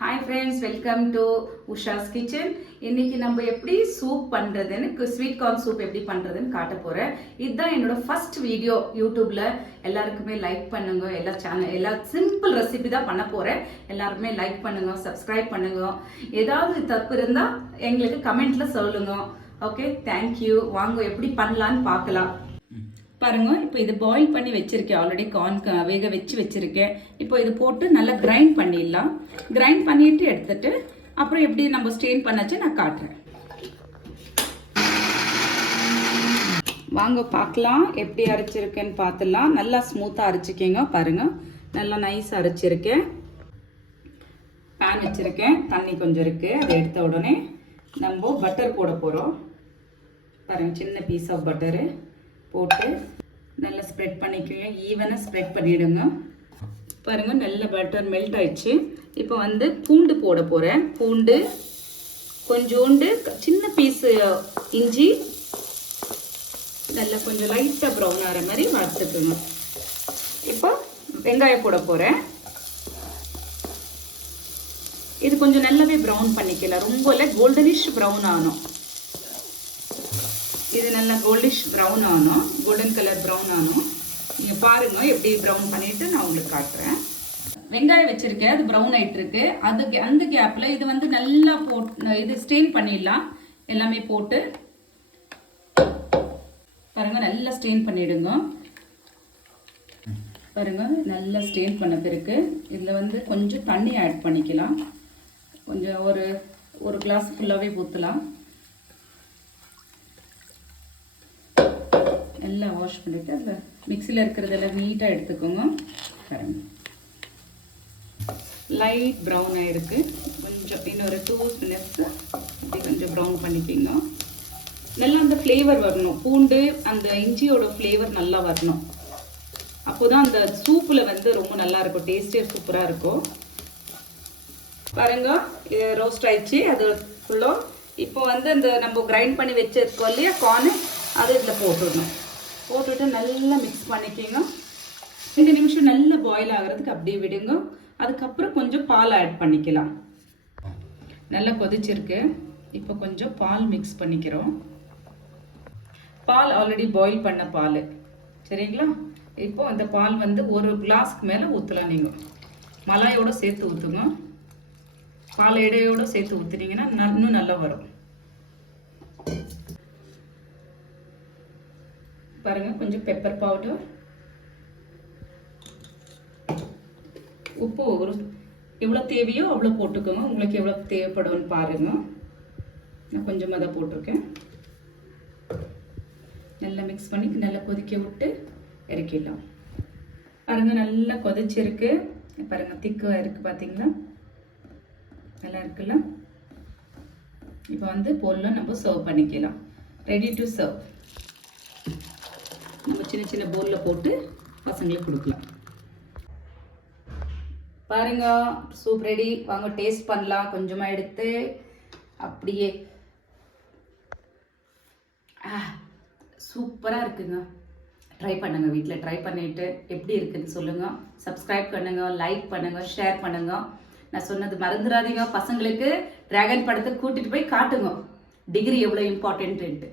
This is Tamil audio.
Hi friends, welcome to Usha's kitchen. இன்னைக்கு நம்ம எப்படி சூப் பண்ணுறதுன்னு, ஸ்வீட் கார்ன் சூப் எப்படி பண்ணுறதுன்னு காட்ட போகிறேன். இதுதான் என்னோட ஃபர்ஸ்ட் வீடியோ யூடியூப்ல. எல்லாருக்குமே லைக் பண்ணுங்க. எல்லா சிம்பிள் ரெசிபி தான் பண்ண போகிறேன். எல்லாருமே லைக் பண்ணுங்க, சப்ஸ்கிரைப் பண்ணுங்க. ஏதாவது தப்பு இருந்தால் எங்களுக்கு கமெண்ட்ல சொல்லுங்க. Okay, thank you. வாங்க எப்படி பண்ணலான்னு பார்க்கலாம். பாருங்க, இப்போ இது பாயில் பண்ணி வச்சிருக்கேன். ஆல்ரெடி கார்ன் வேக வச்சிருக்கேன். இப்போ இது போட்டு நல்லா கிரைண்ட் பண்ணிடலாம். கிரைண்ட் பண்ணிட்டு எடுத்துட்டு அப்புறம் எப்படி நம்ம ஸ்ட்ரெயின் பண்ணாச்சு நான் காட்டுறேன். வாங்க பார்க்கலாம் எப்படி அரைச்சிருக்கேன்னு பார்த்துலாம். நல்லா ஸ்மூத்தாக அரைச்சிக்கேங்க. பாருங்க, நல்லா நைஸாக அரைச்சிருக்கேன். பேன் வச்சிருக்கேன், தண்ணி கொஞ்சம் இருக்கு. அதை எடுத்த உடனே நம்ம பட்டர் போட போகிறோம். பாருங்க, சின்ன பீஸ் ஆஃப் பட்டரு போட்டு நல்லா ஸ்ப்ரெட் பண்ணிக்கோங்க. ஈவனாக ஸ்ப்ரெட் பண்ணிவிடுங்க. பாருங்க, நல்ல பட்டர் மெல்ட் ஆயிடுச்சு. இப்போ வந்து பூண்டு போட போகிறேன். பூண்டு கொஞ்சோண்டு, சின்ன பீஸு இஞ்சி, நல்லா கொஞ்சம் லைட்டாக ப்ரௌன் ஆகிற மாதிரி வறுத்துக்குங்க. இப்போ வெங்காயம் போட போகிறேன். இது கொஞ்சம் நல்லாவே ப்ரௌன் பண்ணிக்கலாம். ரொம்ப இல்லை, கோல்டனிஷ் ப்ரௌன் ஆகணும். இது நல்லா கோல்டிஷ் ப்ரௌன் ஆகணும், கோல்டன் கலர் ப்ரௌன் ஆகணும். நீங்கள் பாருங்கள் எப்படி ப்ரௌன் பண்ணிவிட்டு நான் உங்களுக்கு காட்டுறேன். வெங்காயம் வச்சுருக்கேன், அது ப்ரௌன் ஆகிட்டு இருக்கு. அந்த கேப்பில் இது வந்து நல்லா இது ஸ்ட்ரெயின் பண்ணிடலாம். எல்லாமே போட்டு பாருங்கள், நல்லா ஸ்ட்ரெயின் பண்ணிவிடுங்க. பாருங்கள், நல்லா ஸ்ட்ரெயின் பண்ண பிறகு இதில் வந்து கொஞ்சம் தண்ணி ஆட் பண்ணிக்கலாம். கொஞ்சம் ஒரு கிளாஸ் ஃபுல்லாகவே ஊற்றலாம். நல்லா வாஷ் பண்ணிவிட்டு அதில் மிக்சியில் இருக்கிறதெல்லாம் நீட்டாக எடுத்துக்கோங்க. லைட் ப்ரௌன் ஆகிருக்கு. கொஞ்சம் இன்னொரு 2 மினிட்ஸ் அப்படி கொஞ்சம் ப்ரௌன் பண்ணிக்கிங்க. நல்லா அந்த ஃப்ளேவர் வரணும். பூண்டு அந்த இஞ்சியோட ஃப்ளேவர் நல்லா வரணும். அப்போ தான் அந்த சூப்பில் வந்து ரொம்ப நல்லா இருக்கும், டேஸ்டே சூப்பராக இருக்கும். பாருங்க, இது ரோஸ்ட் ஆயிடுச்சு. அது ஃபுல்லும் இப்போ வந்து இந்த நம்ம கிரைண்ட் பண்ணி வச்சிருக்கோம் இல்லையா கார்னு, அது இதில் போட்டுடணும். போட்டுட்டு நல்லா மிக்ஸ் பண்ணிக்கோங்க. 2 நிமிஷம் நல்லா பாயில் ஆகிறதுக்கு அப்படியே விடுங்க. அதுக்கப்புறம் கொஞ்சம் பால் ஆட் பண்ணிக்கலாம். நல்லா கொதிச்சிருக்கு. இப்போ கொஞ்சம் பால் மிக்ஸ் பண்ணிக்கிறோம். பால் ஆல்ரெடி பாயில் பண்ண பால், சரிங்களா? இப்போ அந்த பால் வந்து ஒரு கிளாஸ்க்கு மேலே ஊற்றலாம். நீங்கள் மலாயோட சேர்த்து ஊற்றுங்க. பால் இடையோடு சேர்த்து ஊற்றுனீங்கன்னா இன்னும் நல்லா வரும். பாருங்க, கொஞ்சம் பெப்பர் பவுடர், உப்பு எவ்வளோ தேவையோ அவ்வளோ போட்டுக்கோங்க. உங்களுக்கு எவ்வளோ தேவைப்படும்னு பாருங்க. நான் கொஞ்சமாக தான் போட்டிருக்கேன். நல்லா மிக்ஸ் பண்ணி நல்லா கொதிக்க விட்டு இறக்கிடலாம். பாருங்க, நல்லா கொதிச்சிருக்கு. பாருங்க, திக்காக இருக்குது பார்த்தீங்களா? நல்லா இருக்குல்ல? இப்போ வந்து போல்லாம் நம்ம சர்வ் பண்ணிக்கலாம். Ready to serve. நம்ம சின்ன சின்ன பவுலில் போட்டு பசங்களுக்கு கொடுக்கலாம். பாருங்க, சூப் ரெடி. வாங்க டேஸ்ட் பண்ணலாம். கொஞ்சமாக எடுத்து அப்படியே சூப்பராக இருக்குங்க. ட்ரை பண்ணுங்கள், வீட்டில் ட்ரை பண்ணிவிட்டு எப்படி இருக்குன்னு சொல்லுங்கள். சப்ஸ்கிரைப் பண்ணுங்கள், லைக் பண்ணுங்கள், ஷேர் பண்ணுங்கள். நான் சொன்னது மறந்துடாதீங்க. பசங்களுக்கு டிராகன் படத்தை கூட்டிகிட்டு போய் காட்டுங்க, டிகிரி எவ்வளோ இம்பார்ட்டன்ட்டு.